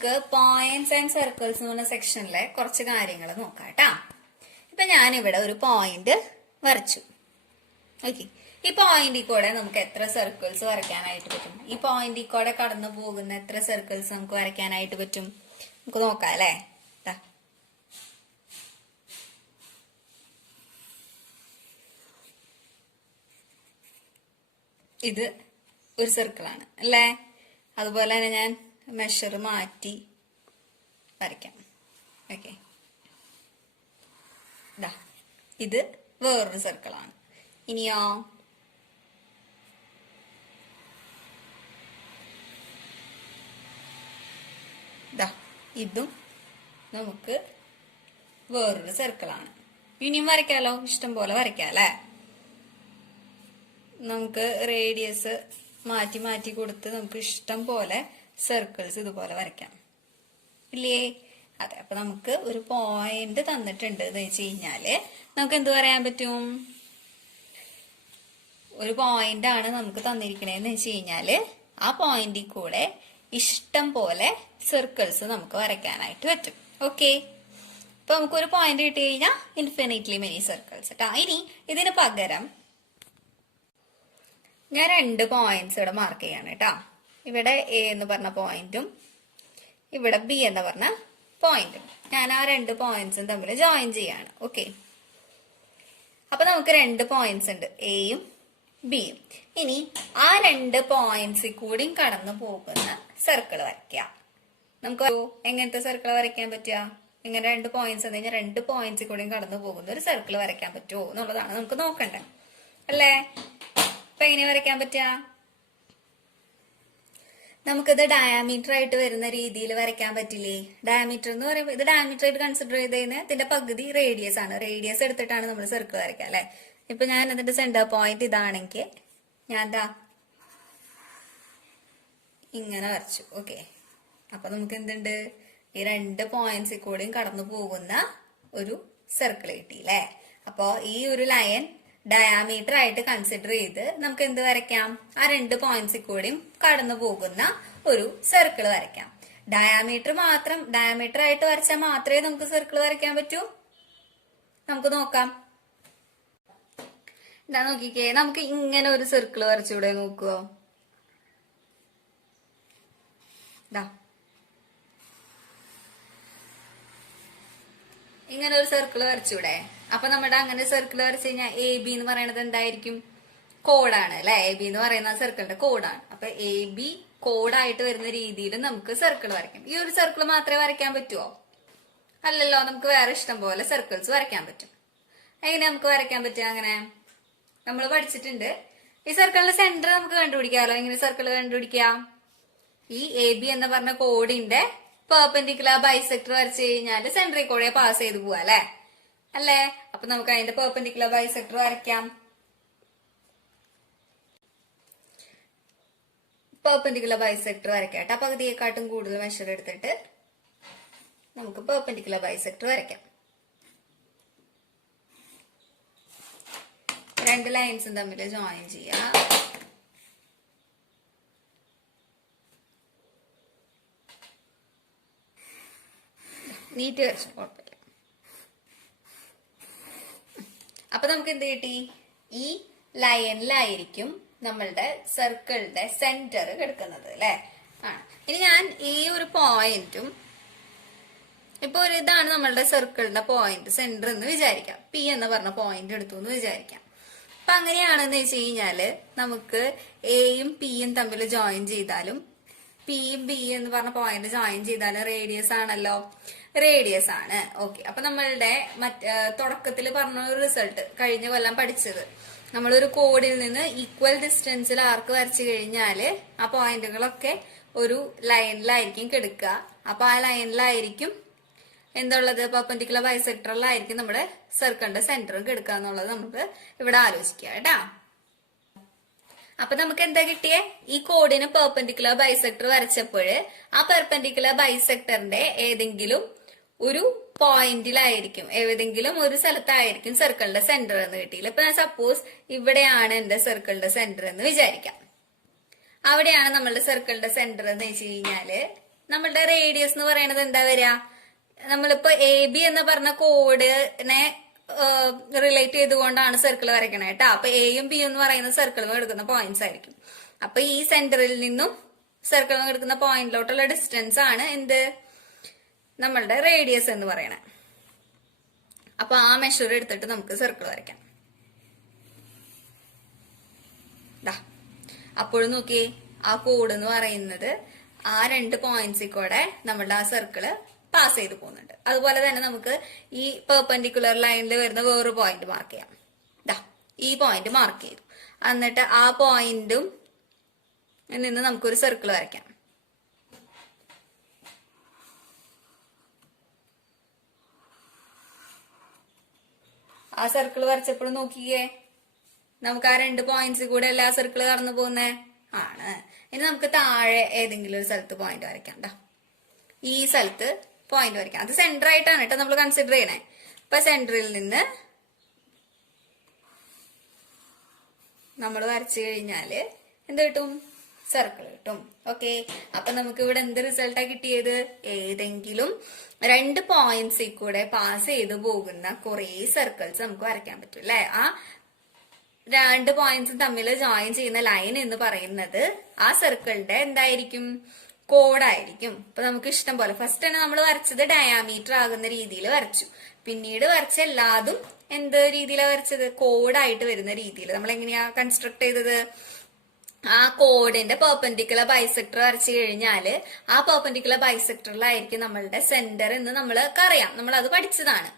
നമുക്ക് points and circles എന്ന് പറഞ്ഞ സെക്ഷനിലെ കുറച്ച് കാര്യങ്ങൾ നോക്കാം കേട്ടാ. ഇപ്പൊ ഞാനിവിടെ ഒരു പോയിന്റ് വരച്ചു. ഓക്കെ, ഈ പോയിന്റിൽ കൂടെ നമുക്ക് എത്ര സർക്കിൾസ് വരയ്ക്കാനായിട്ട് പറ്റും? ഈ പോയിന്റിൽ കൂടെ കടന്നു പോകുന്ന എത്ര സർക്കിൾസ് നമുക്ക് വരയ്ക്കാനായിട്ട് പറ്റും? നമുക്ക് നോക്കാം അല്ലേ. ഇത് ഒരു സർക്കിളാണ് അല്ലേ. അതുപോലെ തന്നെ ഞാൻ മെഷർ മാറ്റി വരയ്ക്കാം. ഓക്കെ, ഇത് വേറൊരു സർക്കിളാണ്. ഇനിയോ ഇതും നമുക്ക് വേറൊരു സർക്കിളാണ്. ഇനിയും വരയ്ക്കാലോ, ഇഷ്ടം പോലെ വരയ്ക്കാം അല്ലേ. നമുക്ക് റേഡിയസ് മാറ്റി മാറ്റി കൊടുത്ത് നമുക്ക് ഇഷ്ടം പോലെ സർക്കിൾസ് ഇതുപോലെ വരയ്ക്കാം ഇല്ലേ. അതെ, അപ്പൊ നമുക്ക് ഒരു പോയിന്റ് തന്നിട്ടുണ്ട് എന്ന് വെച്ച് കഴിഞ്ഞാല് നമുക്ക് എന്ത് പറയാൻ പറ്റും? ഒരു പോയിന്റ് ആണ് നമുക്ക് തന്നിരിക്കണേന്ന് വെച്ച് കഴിഞ്ഞാല് ആ പോയിന്റിൽ കൂടെ ഇഷ്ടം പോലെ സർക്കിൾസ് നമുക്ക് വരയ്ക്കാനായിട്ട് പറ്റും. ഓക്കെ, അപ്പൊ നമുക്കൊരു പോയിന്റ് കിട്ടി കഴിഞ്ഞാൽ ഇൻഫിനിറ്റ്ലി മെനി സർക്കിൾസ് കേട്ടോ. ഇനി ഇതിന് പകരം ഞാൻ 2 പോയിന്റ്സ് ഇവിടെ മാർക്ക് ചെയ്യാണ് കേട്ടോ. ഇവിടെ എ എന്ന് പറഞ്ഞ പോയിന്റും ഇവിടെ ബി എന്ന് പറഞ്ഞ പോയിന്റും ഞാൻ ആ 2 പോയിന്റ്സും തമ്മിൽ ജോയിൻ ചെയ്യാണ്. ഓക്കെ, അപ്പൊ നമുക്ക് 2 പോയിന്റ്സ് ഉണ്ട്, എയും ബിയും. ഇനി ആ 2 പോയിന്റ്സിൽ കൂടിയും കടന്നു പോകുന്ന സർക്കിൾ വരയ്ക്കാം. നമുക്ക് എങ്ങനത്തെ സർക്കിൾ വരയ്ക്കാൻ പറ്റുക? ഇങ്ങനെ 2 പോയിന്റ്സ് എന്ന് കഴിഞ്ഞാൽ 2 പോയിന്റ്സിൽ കൂടിയും കടന്നു പോകുന്ന ഒരു സർക്കിൾ വരയ്ക്കാൻ പറ്റുമോ എന്നുള്ളതാണ് നമുക്ക് നോക്കണ്ടേ അല്ലേ. അപ്പൊ എങ്ങനെ വരയ്ക്കാൻ പറ്റുക? നമുക്കിത് ഡയാമീറ്റർ ആയിട്ട് വരുന്ന രീതിയിൽ വരയ്ക്കാൻ പറ്റില്ലേ? ഡയാമീറ്റർ എന്ന് പറയുമ്പോൾ ഇത് ഡയാമീറ്റർ ആയിട്ട് കൺസിഡർ ചെയ്തതിന് ഇതിന്റെ പകുതി റേഡിയസ് ആണ്. റേഡിയസ് എടുത്തിട്ടാണ് നമ്മൾ സർക്കിൾ വരയ്ക്കുക അല്ലെ. ഇപ്പൊ ഞാൻ അതിന്റെ സെന്റർ പോയിന്റ് ഇതാണെങ്കിൽ ഞാൻ ഇങ്ങനെ വരച്ചു. ഓക്കെ, അപ്പൊ നമുക്ക് എന്തുണ്ട്? ഈ 2 പോയിന്റ്സിൽ കൂടിയും കടന്നു പോകുന്ന ഒരു സർക്കിൾ കിട്ടിയില്ലേ. അപ്പൊ ഈ ഒരു ലൈൻ ഡയാമീറ്റർ ആയിട്ട് കൺസിഡർ ചെയ്ത് നമുക്ക് എന്ത് വരയ്ക്കാം? ആ 2 പോയിന്റ്സിൽ കൂടിയും കടന്നു പോകുന്ന ഒരു സർക്കിൾ വരയ്ക്കാം. ഡയാമീറ്റർ ആയിട്ട് വരച്ചാൽ മാത്രമേ നമുക്ക് സർക്കിൾ വരയ്ക്കാൻ പറ്റൂ. നമുക്ക് നോക്കാം. എന്താ നോക്കിക്കേ, നമുക്ക് ഇങ്ങനെ ഒരു സർക്കിൾ വരച്ചൂടെ? നോക്കുവോ, ഇങ്ങനെ ഒരു സർക്കിൾ വരച്ചൂടെ? അപ്പൊ നമ്മുടെ അങ്ങനെ സർക്കിൾ വരച്ചു കഴിഞ്ഞാൽ എ ബി എന്ന് പറയുന്നത് എന്തായിരിക്കും? കോഡാണ് അല്ലെ. എ ബി എന്ന് പറയുന്ന സർക്കിളിന്റെ കോഡാണ്. അപ്പൊ എ ബി കോഡായിട്ട് വരുന്ന രീതിയിൽ നമുക്ക് സർക്കിൾ വരയ്ക്കാം. ഈ ഒരു സർക്കിൾ മാത്രമേ വരയ്ക്കാൻ പറ്റുമോ? അല്ലല്ലോ, നമുക്ക് വേറെ ഇഷ്ടം പോലെ സർക്കിൾസ് വരയ്ക്കാൻ പറ്റും. എങ്ങനെ നമുക്ക് വരയ്ക്കാൻ പറ്റുക? അങ്ങനെ നമ്മൾ പഠിച്ചിട്ടുണ്ട്. ഈ സർക്കിളിന്റെ സെന്റർ നമുക്ക് കണ്ടുപിടിക്കാമല്ലോ. എങ്ങനെ സർക്കിൾ കണ്ടുപിടിക്കാം? ഈ എ ബി എന്ന് പറഞ്ഞ കോഡിന്റെ പെർപെൻഡിക്കുലർ ബൈസെക്ടർ വരച്ചു കഴിഞ്ഞാല് സെന്ററിൽ കൂടെ പാസ് ചെയ്ത് പോവാ അല്ലേ. അപ്പൊ നമുക്ക് അതിന്റെ പെർപെൻഡിക്കുലർ ബൈസെക്ടർ വരയ്ക്കാം. പെർപെൻഡിക്കുലർ ബൈസെക്ടർ വരയ്ക്കാം. ആ പകുതിയെക്കാട്ടും കൂടുതൽ മെഷർ എടുത്തിട്ട് നമുക്ക് പെർപെൻഡിക്കുലർ ബൈസെക്ടർ വരയ്ക്കാം. 2 ലൈൻസും തമ്മിൽ ജോയിൻ ചെയ്യാം. നീറ്റ് വരച്ചു, കുഴപ്പമില്ല. അപ്പൊ നമുക്ക് എന്ത് കിട്ടി? ഈ ലൈനിലായിരിക്കും നമ്മളുടെ സർക്കിളിന്റെ സെന്റർ കിടക്കുന്നത് അല്ലെ. ഇനി ഞാൻ ഈ ഒരു പോയിന്റും ഇപ്പൊ ഒരു ഇതാണ് നമ്മളുടെ സർക്കിളിന്റെ പോയിന്റ് സെന്റർ എന്ന് വിചാരിക്കാം. പി എന്ന് പറഞ്ഞ പോയിന്റ് എടുത്തു എന്ന് വിചാരിക്കാം. അപ്പൊ അങ്ങനെയാണെന്ന് വെച്ച് കഴിഞ്ഞാല് നമുക്ക് എയും പിയും തമ്മിൽ ജോയിൻ ചെയ്താലും പിയും ബി എന്ന് പറഞ്ഞ പോയിന്റ് ജോയിൻ ചെയ്താലും റേഡിയസ് ആണല്ലോ. റേഡിയസ് ആണ്. ഓക്കെ, അപ്പൊ നമ്മളുടെ തുടക്കത്തിൽ പറഞ്ഞ ഒരു റിസൾട്ട് കഴിഞ്ഞ കൊല്ലം പഠിച്ചത്, നമ്മളൊരു കോഡിൽ നിന്ന് ഈക്വൽ ഡിസ്റ്റൻസിൽ ആർക്ക് വരച്ചു കഴിഞ്ഞാല് ആ പോയിന്റുകളൊക്കെ ഒരു ലൈനിലായിരിക്കും കിടക്കുക. അപ്പൊ ആ ലൈനിലായിരിക്കും എന്തുള്ളത്? പെർപെൻഡിക്കുലർ ബൈസെക്ടറിലായിരിക്കും നമ്മുടെ സർക്കിളിന്റെ സെന്ററും കിടക്കുക എന്നുള്ളത് നമുക്ക് ഇവിടെ ആലോചിക്കുക കേട്ടാ. അപ്പൊ നമുക്ക് എന്താ കിട്ടിയേ? ഈ കോഡിന് പെർപെൻഡിക്കുലർ ബൈസെക്ടർ വരച്ചപ്പോൾ ആ പെർപെൻഡിക്കുലർ ബൈസെക്ടറിന്റെ ഏതെങ്കിലും ഒരു പോയിന്റിലായിരിക്കും, ഏതെങ്കിലും ഒരു സ്ഥലത്തായിരിക്കും സർക്കിളിന്റെ സെന്റർ എന്ന് കിട്ടിയില്ല. ഇപ്പൊ ഞാൻ സപ്പോസ് ഇവിടെയാണ് എന്റെ സർക്കിളിന്റെ സെന്റർ എന്ന് വിചാരിക്കാം. അവിടെയാണ് നമ്മളുടെ സർക്കിളിന്റെ സെന്റർ എന്ന് വെച്ച് കഴിഞ്ഞാല് നമ്മളുടെ റേഡിയസ് എന്ന് പറയുന്നത് എന്താ വരിക? നമ്മളിപ്പോ AB എന്ന് പറഞ്ഞ കോഡിനെ റിലേറ്റ് ചെയ്തുകൊണ്ടാണ് സർക്കിൾ വരയ്ക്കണേ കേട്ടോ. അപ്പൊ Aയും B എന്ന് പറയുന്ന സർക്കിളിൽ എടുക്കുന്ന പോയിന്റ്സ് ആയിരിക്കും. അപ്പൊ ഈ സെന്ററിൽ നിന്നും സർക്കിളിൽ എടുക്കുന്ന പോയിന്റിലോട്ടുള്ള ഡിസ്റ്റൻസ് ആണ് എന്ത്? നമ്മളുടെ റേഡിയസ് എന്ന് പറയണേ. അപ്പൊ ആ മെഷർ എടുത്തിട്ട് നമുക്ക് സർക്കിൾ വരയ്ക്കാം. അപ്പോഴും നോക്കിയേ, ആ കോഡ് എന്ന് പറയുന്നത് ആ 2 പോയിന്റ്സിൽ കൂടെ നമ്മളുടെ ആ സർക്കിള് പാസ് ചെയ്ത് പോകുന്നുണ്ട്. അതുപോലെ തന്നെ നമുക്ക് ഈ പെർപെൻഡിക്കുലർ ലൈനിൽ വരുന്ന വേറൊരു പോയിന്റ് മാർക്ക് ചെയ്യാം. ഈ പോയിന്റ് മാർക്ക് ചെയ്തു. എന്നിട്ട് ആ പോയിന്റും നിന്ന് നമുക്കൊരു സർക്കിൾ വരയ്ക്കാം. ആ സർക്കിൾ വരച്ചപ്പോഴും നോക്കിയേ, നമുക്ക് ആ 2 പോയിന്റ്സിൽ കൂടെ എല്ലാ സർക്കിൾ കടന്നു പോകുന്നേ ആണ്. ഇനി നമുക്ക് താഴെ ഏതെങ്കിലും ഒരു സ്ഥലത്ത് പോയിന്റ് വരയ്ക്കാം. ഈ സ്ഥലത്ത് പോയിന്റ് വരയ്ക്കാം. അത് സെന്റർ ആയിട്ടാണ് കേട്ടോ നമ്മൾ കൺസിഡർ ചെയ്യണേ. ഇപ്പൊ സെന്ററിൽ നിന്ന് നമ്മൾ വരച്ചു കഴിഞ്ഞാല് എന്ത് കിട്ടും? സർക്കിൾ കിട്ടും. ഓക്കെ, അപ്പൊ നമുക്ക് ഇവിടെ എന്ത് റിസൾട്ടാ കിട്ടിയത്? ഏതെങ്കിലും 2 പോയിന്റ്സിൽ കൂടെ പാസ് ചെയ്ത് പോകുന്ന കുറെ സർക്കിൾസ് നമുക്ക് വരയ്ക്കാൻ പറ്റും അല്ലെ. ആ 2 പോയിന്റ്സും തമ്മിൽ ജോയിൻ ചെയ്യുന്ന ലൈൻ എന്ന് പറയുന്നത് ആ സർക്കിളിന്റെ എന്തായിരിക്കും? കോഡായിരിക്കും. ഇപ്പൊ നമുക്ക് ഇഷ്ടം പോലെ ഫസ്റ്റ് തന്നെ നമ്മൾ വരച്ചത് ഡയാമീറ്റർ ആകുന്ന രീതിയിൽ വരച്ചു. പിന്നീട് വരച്ച എല്ലാതും എന്ത് രീതിയിലാണ് വരച്ചത്? കോഡായിട്ട് വരുന്ന രീതിയിൽ. നമ്മൾ എങ്ങനെയാ കൺസ്ട്രക്ട് ചെയ്തത്? ആ കോഡിന്റെ പെർപെൻഡിക്കുലർ ബൈസെക്ടർ വരച്ചു കഴിഞ്ഞാല് ആ പെർപെൻഡിക്കുലർ ബൈസെക്ടറിലായിരിക്കും നമ്മളുടെ സെന്റർ എന്ന് നമ്മൾക്ക് അറിയാം. നമ്മൾ അത് പഠിച്ചതാണ്.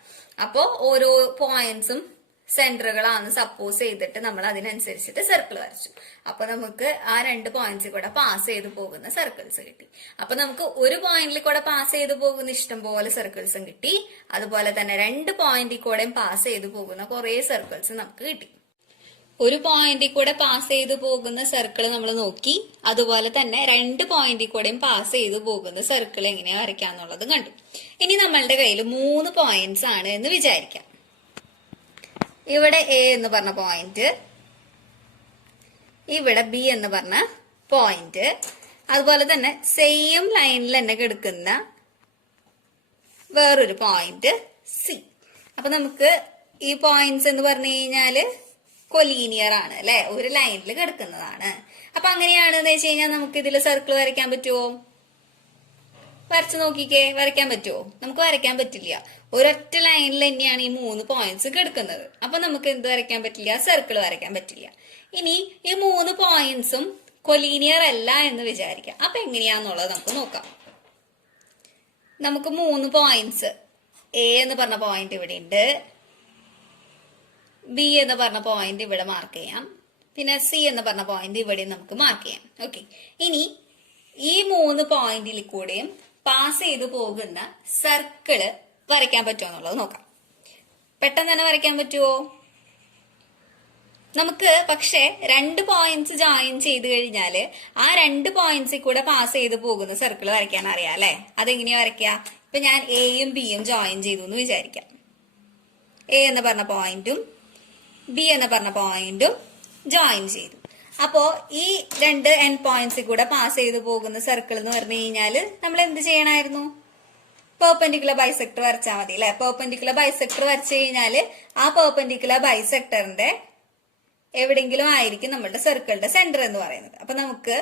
അപ്പോ ഓരോ പോയിന്റ്സും സെന്ററുകളാണ് സപ്പോസ് ചെയ്തിട്ട് നമ്മൾ അതിനനുസരിച്ചിട്ട് സർക്കിൾ വരച്ചു. അപ്പൊ നമുക്ക് ആ 2 പോയിന്റ്സിൽ കൂടെ പാസ് ചെയ്ത് പോകുന്ന സർക്കിൾസ് കിട്ടി. അപ്പൊ നമുക്ക് ഒരു പോയിന്റിൽ കൂടെ പാസ് ചെയ്ത് പോകുന്ന ഇഷ്ടം പോലെ സർക്കിൾസും കിട്ടി. അതുപോലെ തന്നെ 2 പോയിന്റിൽ കൂടെയും പാസ് ചെയ്ത് പോകുന്ന കുറെ സർക്കിൾസ് നമുക്ക് കിട്ടി. ഒരു പോയിന്റിൽ കൂടെ പാസ് ചെയ്ത് പോകുന്ന സർക്കിൾ നമ്മൾ നോക്കി. അതുപോലെ തന്നെ 2 പോയിന്റിൽ കൂടെയും പാസ് ചെയ്ത് പോകുന്ന സർക്കിൾ എങ്ങനെയാ വരയ്ക്കാന്നുള്ളത് കണ്ടു. ഇനി നമ്മളുടെ കയ്യിൽ 3 പോയിന്റ്സ് ആണ് എന്ന് വിചാരിക്കാം. ഇവിടെ A എന്ന് പറഞ്ഞ പോയിന്റ്, ഇവിടെ B എന്ന് പറഞ്ഞ പോയിന്റ്, അതുപോലെ തന്നെ സെയിം ലൈനിൽ തന്നെ കിടക്കുന്ന വേറൊരു പോയിന്റ് C. അപ്പൊ നമുക്ക് ഈ പോയിന്റ്സ് എന്ന് പറഞ്ഞു കഴിഞ്ഞാല് കൊലീനിയർ ആണ് അല്ലെ, ഒരു ലൈനിൽ കിടക്കുന്നതാണ്. അപ്പൊ അങ്ങനെയാണെന്ന് വെച്ച് കഴിഞ്ഞാൽ നമുക്ക് ഇതിൽ സർക്കിൾ വരയ്ക്കാൻ പറ്റുമോ? വരച്ചു നോക്കിക്കേ, വരയ്ക്കാൻ പറ്റുമോ? നമുക്ക് വരയ്ക്കാൻ പറ്റില്ല. ഒരൊറ്റ ലൈനിൽ തന്നെയാണ് ഈ 3 പോയിന്റ്സ് കിടക്കുന്നത്. അപ്പൊ നമുക്ക് എന്ത് വരയ്ക്കാൻ പറ്റില്ല? സർക്കിൾ വരയ്ക്കാൻ പറ്റില്ല. ഇനി ഈ 3 പോയിന്റ്സും കൊലീനിയർ അല്ല എന്ന് വിചാരിക്കാം. അപ്പൊ എങ്ങനെയാന്നുള്ളത് നമുക്ക് നോക്കാം. നമുക്ക് 3 പോയിന്റ്സ്, A എന്ന് പറഞ്ഞ പോയിന്റ് ഇവിടെ ഉണ്ട്, B എന്ന് പറഞ്ഞ പോയിന്റ് ഇവിടെ മാർക്ക് ചെയ്യാം, പിന്നെ C എന്ന് പറഞ്ഞ പോയിന്റ് ഇവിടെ നമുക്ക് മാർക്ക് ചെയ്യാം. ഓക്കെ, ഇനി ഈ 3 പോയിന്റിൽ കൂടെയും പാസ് ചെയ്ത് പോകുന്ന സർക്കിള് വരയ്ക്കാൻ പറ്റുമോ എന്നുള്ളത് നോക്കാം. പെട്ടെന്ന് തന്നെ വരയ്ക്കാൻ പറ്റുമോ? നമുക്ക് പക്ഷെ 2 പോയിന്റ്സ് ജോയിൻ ചെയ്ത് കഴിഞ്ഞാല് ആ 2 പോയിന്റ്സിൽ കൂടെ പാസ് ചെയ്ത് പോകുന്ന സർക്കിൾ വരയ്ക്കാൻ അറിയാം അല്ലെ. അതെങ്ങനെയാ വരയ്ക്കുക? ഇപ്പൊ ഞാൻ Aയും Bയും ജോയിൻ ചെയ്തു എന്ന് വിചാരിക്കാം. A എന്ന് പറഞ്ഞ പോയിന്റും B എന്ന് പറഞ്ഞ പോയിന്റും ജോയിൻ ചെയ്തു. അപ്പോ ഈ 2 എൻഡ് പോയിന്റ്സിൽ കൂടെ പാസ് ചെയ്ത് പോകുന്ന സർക്കിൾ എന്ന് പറഞ്ഞു കഴിഞ്ഞാല് നമ്മൾ എന്ത് ചെയ്യണമായിരുന്നു? പെർപെൻഡിക്കുലർ ബൈസെക്ടർ വരച്ചാൽ മതി അല്ലെ. പെർപെൻഡിക്കുലർ ബൈസെക്ടർ വരച്ചു കഴിഞ്ഞാല് ആ പെർപെൻഡിക്കുലർ ബൈസെക്ടറിന്റെ എവിടെങ്കിലും ആയിരിക്കും നമ്മളുടെ സർക്കിളിന്റെ സെന്റർ എന്ന് പറയുന്നത്. അപ്പൊ നമുക്ക്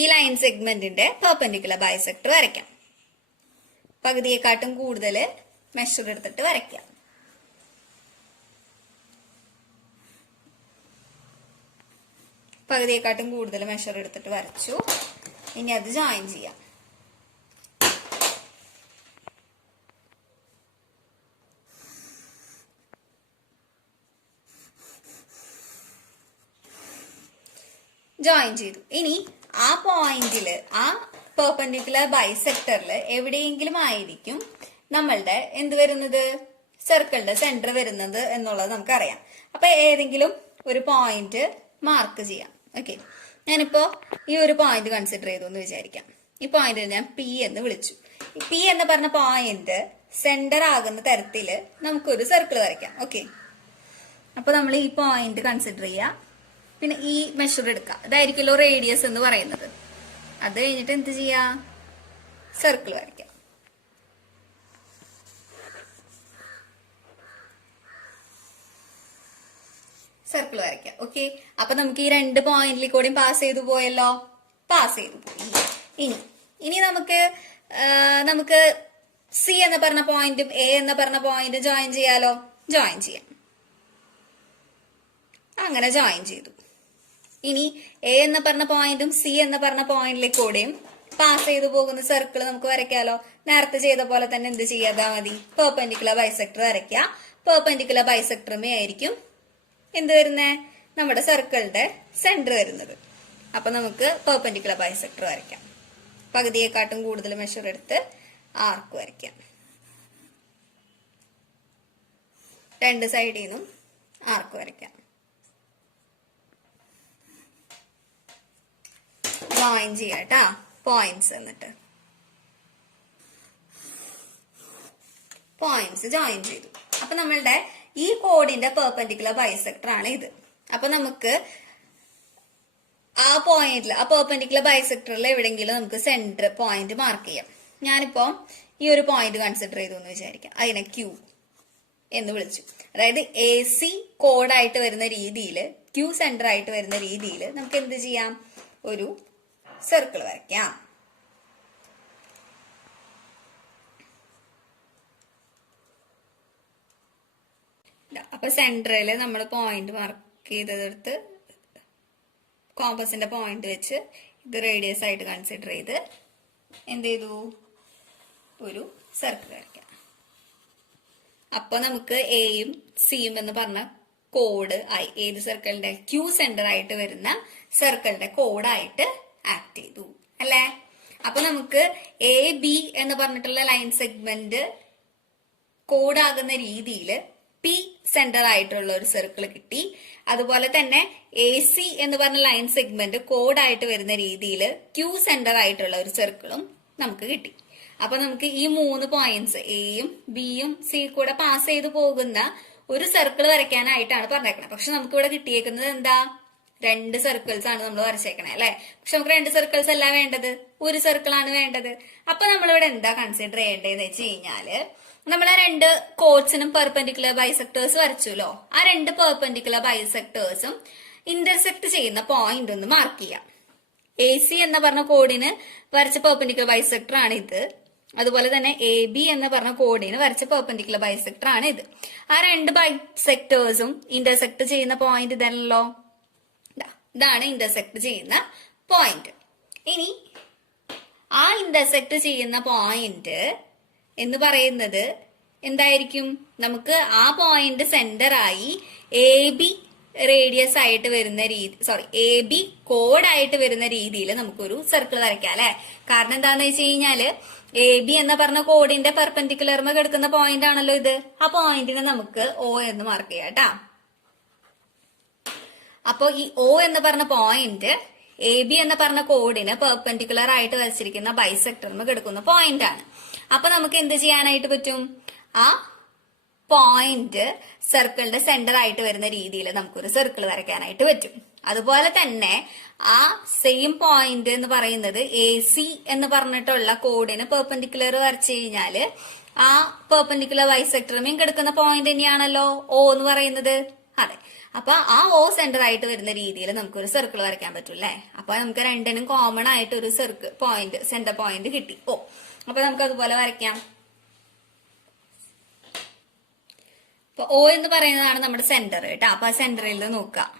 ഈ ലൈൻ സെഗ്മെന്റിന്റെ പെർപെൻഡിക്കുലർ ബൈസെക്ടർ വരയ്ക്കാം. പകുതിയെക്കാട്ടും കൂടുതൽ മെഷർ എടുത്തിട്ട് വരയ്ക്കാം. പകുതിയെക്കാട്ടും കൂടുതൽ മെഷർ എടുത്തിട്ട് വരച്ചു. ഇനി അത് ജോയിൻ ചെയ്യാം. ജോയിൻ ചെയ്തു. ഇനി ആ പോയിന്റില്, ആ പെർപെൻഡിക്കുലർ ബൈസെക്ടറിൽ എവിടെയെങ്കിലും ആയിരിക്കും നമ്മളുടെ എന്ത് വരുന്നത്? സർക്കിളിന്റെ സെന്റർ വരുന്നത് എന്നുള്ളത് നമുക്കറിയാം. അപ്പൊ ഏതെങ്കിലും ഒരു പോയിന്റ് മാർക്ക് ചെയ്യാം. ഓക്കെ, ഞാനിപ്പോ ഈ ഒരു പോയിന്റ് കൺസിഡർ ചെയ്തു എന്ന് വിചാരിക്കാം. ഈ പോയിന്റിന് ഞാൻ P എന്ന് വിളിച്ചു. P എന്ന് പറഞ്ഞ പോയിന്റ് സെന്റർ ആകുന്ന തരത്തില് നമുക്കൊരു സർക്കിൾ വരയ്ക്കാം. ഓക്കെ, അപ്പൊ നമ്മൾ ഈ പോയിന്റ് കൺസിഡർ ചെയ്യാം. പിന്നെ ഈ മെഷർ എടുക്കാം. ഇതായിരിക്കുമല്ലോ റേഡിയസ് എന്ന് പറയുന്നത്. അത് കഴിഞ്ഞിട്ട് എന്ത് ചെയ്യാ? സർക്കിൾ വരയ്ക്കാം. സർക്കിൾ വരയ്ക്കാം. ഓക്കെ, അപ്പൊ നമുക്ക് ഈ 2 പോയിന്റിൽ കൂടെയും പാസ് ചെയ്തു പോയല്ലോ. പാസ് ചെയ്തു പോയി. ഇനി നമുക്ക് സി എന്ന് പറഞ്ഞ പോയിന്റും എ എന്ന് പറഞ്ഞ പോയിന്റും ജോയിൻ ചെയ്യാലോ. ജോയിൻ ചെയ്യാം. അങ്ങനെ ജോയിൻ ചെയ്തു. ഇനി എ എന്ന് പറഞ്ഞ പോയിന്റും സി എന്ന് പറഞ്ഞ പോയിന്റിലേക്ക് കൂടെയും പാസ് ചെയ്തു പോകുന്ന സർക്കിൾ നമുക്ക് വരയ്ക്കാലോ. നേരത്തെ ചെയ്ത പോലെ തന്നെ എന്ത് ചെയ്യാതാ മതി? പെർപെൻഡിക്കുലർ ബൈസെക്ടർ വരയ്ക്കുക. പെർപെൻഡിക്കുലർ ബൈസെക്ടറുമേ ആയിരിക്കും എന്ത് വരുന്നേ? നമ്മുടെ സർക്കിളിന്റെ സെന്റർ വരുന്നത്. അപ്പൊ നമുക്ക് പെർപെൻഡിക്കുലർ ബൈസെക്ടർ വരയ്ക്കാം. പകുതിയെക്കാട്ടും കൂടുതൽ മെഷർ എടുത്ത് ആർക്ക് വരയ്ക്കാം. 2 സൈഡിൽ നിന്നും ആർക്ക് വരയ്ക്കാം. ജോയിൻ ചെയ്യാട്ടാ പോയിന്റ്സ്. എന്നിട്ട് പോയിന്റ്സ് ജോയിൻ ചെയ്തു. അപ്പൊ നമ്മളുടെ ഈ കോഡിന്റെ പെർപെൻഡിക്കുലർ ബൈസെക്ടർ ആണ് ഇത്. അപ്പൊ നമുക്ക് ആ പോയിന്റിൽ, ആ പെർപെൻഡിക്കുലർ ബൈസെക്ടറിൽ എവിടെയെങ്കിലും നമുക്ക് സെന്റർ പോയിന്റ് മാർക്ക് ചെയ്യാം. ഞാനിപ്പോ ഈ ഒരു പോയിന്റ് കൺസിഡർ ചെയ്തു എന്ന് വിചാരിക്കാം. അതിനെ ക്യൂ എന്ന് വിളിച്ചു. അതായത് എ സി കോഡായിട്ട് വരുന്ന രീതിയിൽ, ക്യൂ സെന്റർ ആയിട്ട് വരുന്ന രീതിയിൽ നമുക്ക് എന്ത് ചെയ്യാം? ഒരു സർക്കിൾ വരയ്ക്കാം. അപ്പൊ സെന്ററിൽ നമ്മൾ പോയിന്റ് മാർക്ക് ചെയ്തെടുത്ത് കോമ്പസിന്റെ പോയിന്റ് വെച്ച് ഇത് റേഡിയസ് ആയിട്ട് കൺസിഡർ ചെയ്ത് എന്ത് ചെയ്തു? ഒരു സർക്കിൾ വരയ്ക്കാം. അപ്പൊ നമുക്ക് എയും സിയും എന്ന് പറഞ്ഞ കോഡ് ആയി. ഏത് സർക്കിളിന്റെ? ക്യൂ സെന്റർ ആയിട്ട് വരുന്ന സർക്കിളിന്റെ കോഡായിട്ട് ആക്ട് ചെയ്തു അല്ലെ? അപ്പൊ നമുക്ക് എ ബി എന്ന് പറഞ്ഞിട്ടുള്ള ലൈൻ സെഗ്മെന്റ് കോഡാകുന്ന രീതിയിൽ പി സെന്റർ ആയിട്ടുള്ള ഒരു സർക്കിൾ കിട്ടി. അതുപോലെ തന്നെ എ സി എന്ന് പറഞ്ഞ ലൈൻ സെഗ്മെന്റ് കോഡായിട്ട് വരുന്ന രീതിയിൽ ക്യൂ സെന്റർ ആയിട്ടുള്ള ഒരു സർക്കിളും നമുക്ക് കിട്ടി. അപ്പൊ നമുക്ക് ഈ 3 പോയിന്റ്സ് എയും ബിയും സി കൂടെ പാസ് ചെയ്തു പോകുന്ന ഒരു സർക്കിൾ വരയ്ക്കാനായിട്ടാണ് പറഞ്ഞേക്കണത്. പക്ഷെ നമുക്ക് ഇവിടെ കിട്ടിയേക്കുന്നത് എന്താ? 2 സർക്കിൾസ് ആണ് നമ്മൾ വരച്ചേക്കണേ അല്ലെ? പക്ഷെ നമുക്ക് 2 സർക്കിൾസ് അല്ല വേണ്ടത്, ഒരു സർക്കിൾ ആണ് വേണ്ടത്. അപ്പൊ നമ്മളിവിടെ എന്താ കൺസിഡർ ചെയ്യേണ്ടതെന്ന് വെച്ച് കഴിഞ്ഞാല്, നമ്മൾ ആ 2 കോഡ്സിനും പെർപെൻഡിക്കുലർ ബൈസെക്ടേഴ്സ് വരച്ചുല്ലോ. ആ 2 പെർപെൻഡിക്കുലർ ബൈസെക്ടേഴ്സും ഇന്റർസെക്ട് ചെയ്യുന്ന പോയിന്റ് ഒന്ന് മാർക്ക് ചെയ്യാം. എ സി എന്ന് പറഞ്ഞ കോഡിന് വരച്ച പെർപെൻഡിക്കുലർ ബൈസെക്ടർ ആണ് ഇത്. അതുപോലെ തന്നെ എ ബി എന്ന് പറഞ്ഞ കോഡിന് വരച്ച പെർപെൻഡിക്കുലർ ബൈസെക്ടർ ആണ് ഇത്. ആ 2 ബൈസെക്ടേഴ്സും ഇന്റർസെക്ട് ചെയ്യുന്ന പോയിന്റ് ഇതല്ലോ. ഇതാണ് ഇന്റർസെക്ട് ചെയ്യുന്ന പോയിന്റ്. ഇനി ആ ഇന്റർസെക്ട് ചെയ്യുന്ന പോയിന്റ് എന്ന് പറയുന്നത് എന്തായിരിക്കും? നമുക്ക് ആ പോയിന്റ് സെന്റർ ആയി എ ബി റേഡിയസ് ആയിട്ട് വരുന്ന രീതി, എ ബി കോഡായിട്ട് വരുന്ന രീതിയിൽ നമുക്കൊരു സർക്കിൾ വരയ്ക്കാം അല്ലെ? കാരണം എന്താന്ന് വെച്ച് കഴിഞ്ഞാല് എ ബി എന്ന് പറഞ്ഞ കോഡിന്റെ പെർപെൻഡിക്കുലർമ കിടക്കുന്ന പോയിന്റ് ആണല്ലോ ഇത്. ആ പോയിന്റിനെ നമുക്ക് ഒ എന്ന് മാർക്ക് ചെയ്യാം കേട്ടാ. അപ്പൊ ഈ ഒ എന്ന് പറഞ്ഞ പോയിന്റ് എ ബി എന്ന് പറഞ്ഞ കോഡിന് പെർപെൻഡിക്കുലർ ആയിട്ട് വരച്ചിരിക്കുന്ന ബൈസെക്ടറിന് കിടക്കുന്ന പോയിന്റ് ആണ്. അപ്പൊ നമുക്ക് എന്ത് ചെയ്യാനായിട്ട് പറ്റും? ആ പോയിന്റ് സർക്കിളിന്റെ സെന്റർ ആയിട്ട് വരുന്ന രീതിയിൽ നമുക്കൊരു സർക്കിൾ വരയ്ക്കാനായിട്ട് പറ്റും. അതുപോലെ തന്നെ ആ സെയിം പോയിന്റ് എന്ന് പറയുന്നത് എ സി എന്ന് പറഞ്ഞിട്ടുള്ള കോഡിന് പെർപെൻഡിക്കുലർ വരച്ചു കഴിഞ്ഞാല് ആ പെർപെൻഡിക്കുലർ ബൈസെക്ടറിനും കിടക്കുന്ന പോയിന്റ് തന്നെയാണല്ലോ ഒ എന്ന് പറയുന്നത്. അതെ. അപ്പൊ ആ ഒ സെന്റർ ആയിട്ട് വരുന്ന രീതിയിൽ നമുക്കൊരു സർക്കിൾ വരയ്ക്കാൻ പറ്റും അല്ലെ? അപ്പൊ നമുക്ക് 2നും കോമൺ ആയിട്ട് ഒരു സർക്കിൾ പോയിന്റ്, സെന്റർ പോയിന്റ് കിട്ടി ഓ. അപ്പൊ നമുക്ക് അതുപോലെ വരയ്ക്കാം. അപ്പൊ ഒ എന്ന് പറയുന്നതാണ് നമ്മുടെ സെന്റർ കേട്ടോ. അപ്പൊ ആ സെന്ററിൽ നിന്ന് നോക്കാം.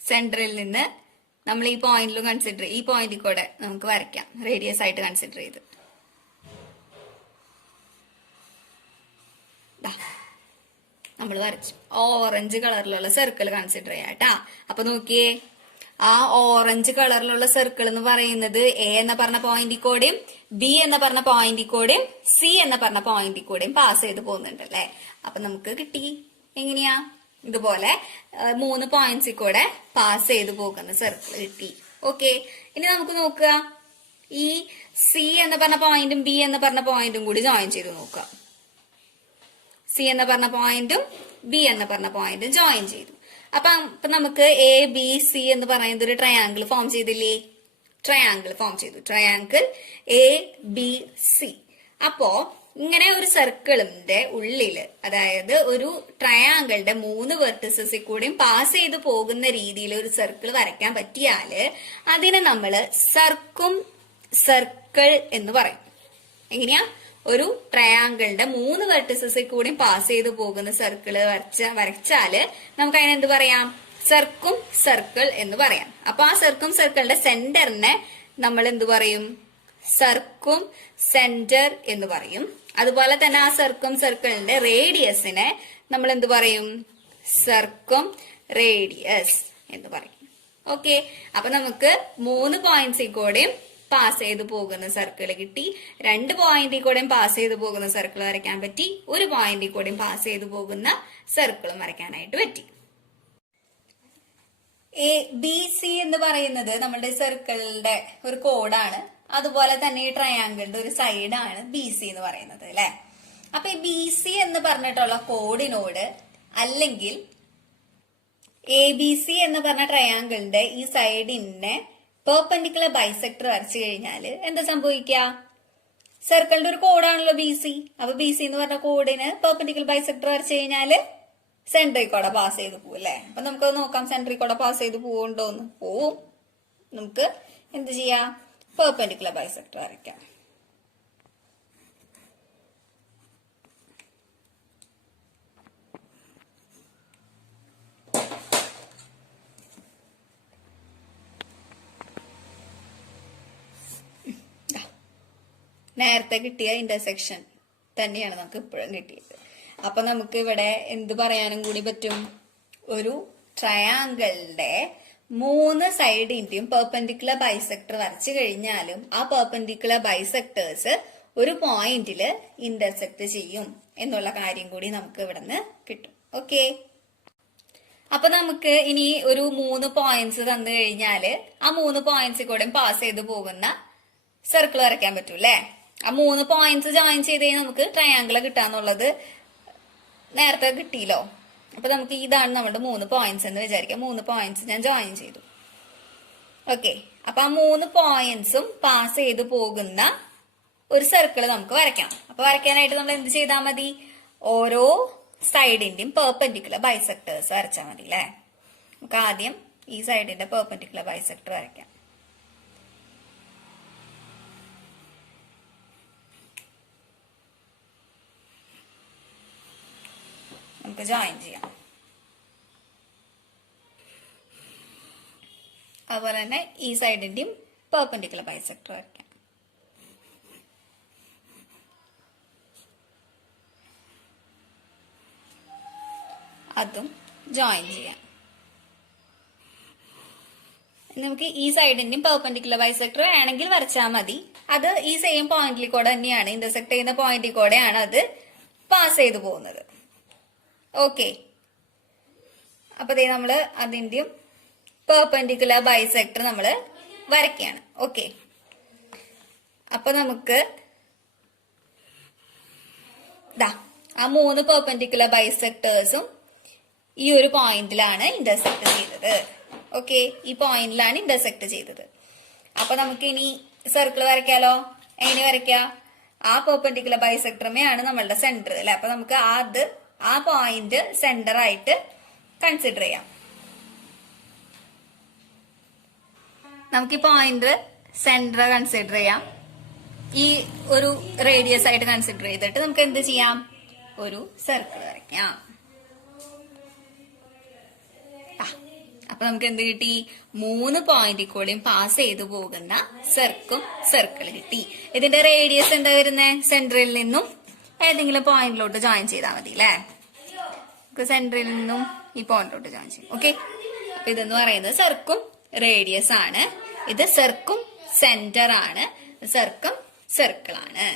സെന്ററിൽ നിന്ന് നമ്മൾ ഈ പോയിന്റിലും കൺസിഡർ, ഈ പോയിന്റിൽ കൂടെ നമുക്ക് വരയ്ക്കാം റേഡിയസ് ആയിട്ട് കൺസിഡർ ചെയ്ത്. നമ്മൾ വരച്ചു. ഓറഞ്ച് കളറിലുള്ള സർക്കിൾ കൺസിഡർ ചെയ്യാം കേട്ടാ. അപ്പൊ നോക്കിയേ, ആ ഓറഞ്ച് കളറിലുള്ള സർക്കിൾ എന്ന് പറയുന്നത് എ എന്ന് പറഞ്ഞ പോയിന്റിൽ കൂടെയും ബി എന്ന് പറഞ്ഞ പോയിന്റിൽ കൂടെയും സി എന്ന് പറഞ്ഞ പോയിന്റിൽ കൂടെയും പാസ് ചെയ്ത് പോകുന്നുണ്ട് അല്ലെ? അപ്പൊ നമുക്ക് കിട്ടി എങ്ങനെയാ? ഇതുപോലെ 3 പോയിന്റ്സിൽ കൂടെ പാസ് ചെയ്ത് പോകുന്ന സർക്കിൾ കിട്ടി. ഓക്കെ, ഇനി നമുക്ക് നോക്കുക, ഈ സി എന്ന് പറഞ്ഞ പോയിന്റും ബി എന്ന് പറഞ്ഞ പോയിന്റും കൂടി ജോയിൻ ചെയ്ത് നോക്കുക. സി എന്ന് പറഞ്ഞ പോയിന്റും ബി എന്ന് പറഞ്ഞ പോയിന്റും ജോയിൻ ചെയ്തു. അപ്പൊ നമുക്ക് എ ബി സി എന്ന് പറയുന്നത് ഒരു ട്രയാങ്കിൾ ഫോം ചെയ്തില്ലേ? ട്രയാങ്കിൾ ഫോം ചെയ്തു. Triangle ABC. അപ്പോ ഇങ്ങനെ ഒരു സർക്കിളിന്റെ ഉള്ളില്, അതായത് ഒരു ട്രയാങ്കിളിന്റെ 3 വെർട്ടിസസിൽ കൂടിയും പാസ് ചെയ്ത് പോകുന്ന രീതിയിൽ ഒരു സർക്കിൾ വരയ്ക്കാൻ പറ്റിയാല് അതിനെ നമ്മള് സർക്കും സർക്കിൾ എന്ന് പറയും. എങ്ങനെയാ? ഒരു ട്രയാങ്കിളിന്റെ 3 വെർട്ടിസസിൽ കൂടിയും പാസ് ചെയ്ത് പോകുന്ന സർക്കിള് വരച്ചാല് നമുക്ക് അതിനെ എന്ത് പറയാം? സർക്കും സർക്കിൾ എന്ന് പറയാം. അപ്പൊ ആ സർക്കും സർക്കിളിന്റെ സെന്ററിനെ നമ്മൾ എന്ത് പറയും? സർക്കും സെന്റർ എന്ന് പറയും. അതുപോലെ തന്നെ ആ സർക്കും സർക്കിളിന്റെ റേഡിയസിനെ നമ്മൾ എന്ത് പറയും? സർക്കും റേഡിയസ് എന്ന് പറയും. ഓക്കെ, അപ്പൊ നമുക്ക് 3 പോയിന്റ്സിൽ കൂടെയും പാസ് ചെയ്ത് പോകുന്ന സർക്കിൾ കിട്ടി. 2 പോയിന്റിൽ കൂടെയും പാസ് ചെയ്ത് പോകുന്ന സർക്കിൾ വരയ്ക്കാൻ പറ്റി. 1 പോയിന്റിൽ കൂടെയും പാസ് ചെയ്ത് പോകുന്ന സർക്കിളും വരയ്ക്കാനായിട്ട് പറ്റി. ABC എന്ന് പറയുന്നത് നമ്മുടെ സർക്കിളിന്റെ ഒരു കോഡാണ്. അതുപോലെ തന്നെ ഈ ട്രയാങ്കിളിന്റെ ഒരു സൈഡാണ് BC എന്ന് പറയുന്നത് അല്ലെ. അപ്പൊ ഈ BC എന്ന് പറഞ്ഞിട്ടുള്ള കോഡിനോട് അല്ലെങ്കിൽ ABC എന്ന് പറഞ്ഞ ട്രയാങ്കിളിന്റെ ഈ സൈഡിനെ പെർപെൻഡിക്കുലർ ബൈസെക്ടർ വരച്ചു കഴിഞ്ഞാല് എന്താ സംഭവിക്കുക? സർക്കിളിന്റെ ഒരു കോഡാണല്ലോ BC. അപ്പൊ BC എന്ന് പറഞ്ഞ കോഡിന് പെർപെൻഡിക്കുലർ ബൈസെക്ടർ വരച്ചു കഴിഞ്ഞാല് സെന്ററിൽ കൂടെ പാസ് ചെയ്ത് പോകും അല്ലെ. അപ്പൊ നമുക്ക് നോക്കാം സെന്ററിൽ കൂടെ പാസ് ചെയ്ത് പോവുണ്ടോന്ന്. പോവും. നമുക്ക് എന്ത് ചെയ്യാം? പെർപെൻഡിക്കുലർ ബൈസെക്ടർ വരയ്ക്കാം. നേരത്തെ കിട്ടിയ ഇന്റർസെക്ഷൻ തന്നെയാണ് നമുക്ക് ഇപ്പോഴും കിട്ടിയത്. അപ്പൊ നമുക്ക് ഇവിടെ എന്ത് പറയാനും കൂടി പറ്റും? ഒരു ട്രയാങ്കിളിന്റെ 3 സൈഡിന്റെയും പെർപെൻഡിക്കുലർ ബൈസെക്ടർ വരച്ചു കഴിഞ്ഞാലും ആ പെർപെൻഡിക്കുലർ ബൈസെക്ടേഴ്സ് ഒരു പോയിന്റില് ഇന്റർസെക്ട് ചെയ്യും എന്നുള്ള കാര്യം കൂടി നമുക്ക് ഇവിടെ നിന്ന് കിട്ടും. ഓക്കെ, അപ്പൊ നമുക്ക് ഇനി ഒരു 3 പോയിന്റ്സ് തന്നു കഴിഞ്ഞാല് ആ 3 പോയിന്റ്സിൽ കൂടെ പാസ് ചെയ്ത് പോകുന്ന സർക്കിൾ വരയ്ക്കാൻ പറ്റും അല്ലെ. ആ 3 പോയിന്റ്സ് ജോയിൻ ചെയ്ത് കഴിഞ്ഞാൽ നമുക്ക് ട്രയാങ്കിൾ കിട്ടാന്നുള്ളത് നേരത്തെ കിട്ടിയല്ലോ. അപ്പൊ നമുക്ക് ഇതാണ് നമ്മുടെ 3 പോയിന്റ്സ് എന്ന് വിചാരിക്കാം. 3 പോയിന്റ്സ് ഞാൻ ജോയിൻ ചെയ്തു. ഓക്കെ, അപ്പൊ ആ 3 പോയിന്റ്സും പാസ് ചെയ്ത് പോകുന്ന ഒരു സർക്കിൾ നമുക്ക് വരയ്ക്കാം. അപ്പൊ വരയ്ക്കാനായിട്ട് നമ്മൾ എന്ത് ചെയ്താൽ മതി? ഓരോ സൈഡിന്റെയും പെർപെൻഡിക്കുലർ ബൈസെക്ടേഴ്സ് വരച്ചാൽ മതി അല്ലെ. നമുക്ക് ആദ്യം ഈ സൈഡിന്റെ പെർപെൻഡിക്കുലർ ബൈസെക്ടർ വരയ്ക്കാം. നമുക്ക് ജോയിൻ ചെയ്യാം. അതുപോലെ തന്നെ ഈ സൈഡിന്റെയും പെർപെൻഡിക്കുലർ ബൈസെക്ടർ വരയ്ക്കാം. അതും ജോയിൻ ചെയ്യാം. നമുക്ക് ഈ സൈഡിന്റെയും പെർപെൻഡിക്കുലർ ബൈസെക്ടർ വേണമെങ്കിൽ വരച്ചാൽ മതി. അത് ഈ സെയിം പോയിന്റിൽ കൂടെ തന്നെയാണ്, ഇന്റർസെക്ട് ചെയ്യുന്ന പോയിന്റിൽ കൂടെയാണ് അത് പാസ് ചെയ്ത് പോകുന്നത്. ഓക്കെ, അപ്പൊ നമ്മള് അതിന്റെയും പെർപെൻഡിക്കുലർ ബൈസെക്ടർ നമ്മള് വരയ്ക്കുകയാണ്. ഓക്കെ, അപ്പൊ നമുക്ക് ആ 3 പെർപെൻഡിക്കുലർ ബൈസെക്ടേഴ്സും ഈ ഒരു പോയിന്റിലാണ് ഇന്റർസെക്ട് ചെയ്തത്. ഓക്കെ, ഈ പോയിന്റിലാണ് ഇന്റർസെക്ട് ചെയ്തത്. അപ്പൊ നമുക്ക് ഇനി സർക്കിൾ വരയ്ക്കാലോ. എങ്ങനെ വരയ്ക്കാം? ആ പെർപെൻഡിക്കുലർ ബൈസെക്ടറുമേയാണ് നമ്മളുടെ സെന്റർ അല്ലെ. അപ്പൊ നമുക്ക് ആ പോയിന്റ് സെന്റർ ആയിട്ട് കൺസിഡർ ചെയ്യാം. നമുക്ക് ഈ പോയിന്റ് സെന്റർ കൺസിഡർ ചെയ്യാം. ഈ ഒരു റേഡിയസ് ആയിട്ട് കൺസിഡർ ചെയ്തിട്ട് നമുക്ക് എന്ത് ചെയ്യാം? ഒരു സർക്കിൾ വരയ്ക്കാം. അപ്പൊ നമുക്ക് എന്ത് കിട്ടി? 3 പോയിന്റിൽ കൂടെയും പാസ് ചെയ്തു പോകുന്ന സർക്കും സർക്കിൾ കിട്ടി. ഇതിന്റെ റേഡിയസ് എന്താ വരുന്നത്? സെന്ററിൽ നിന്നും ഏതെങ്കിലും പോയിന്റിലോട്ട് ജോയിൻ ചെയ്താൽ മതി അല്ലെ. സെന്ററിൽ നിന്നും ഈ പോയിന്റിലോട്ട് ജോയിൻ ചെയ്യും. ഓക്കെ, അപ്പൊ ഇതെന്ന് പറയുന്നത് സർക്കും റേഡിയസ് ആണ്. ഇത് സർക്കും സെന്റർ ആണ്. സർക്കും സർക്കിൾ ആണ്.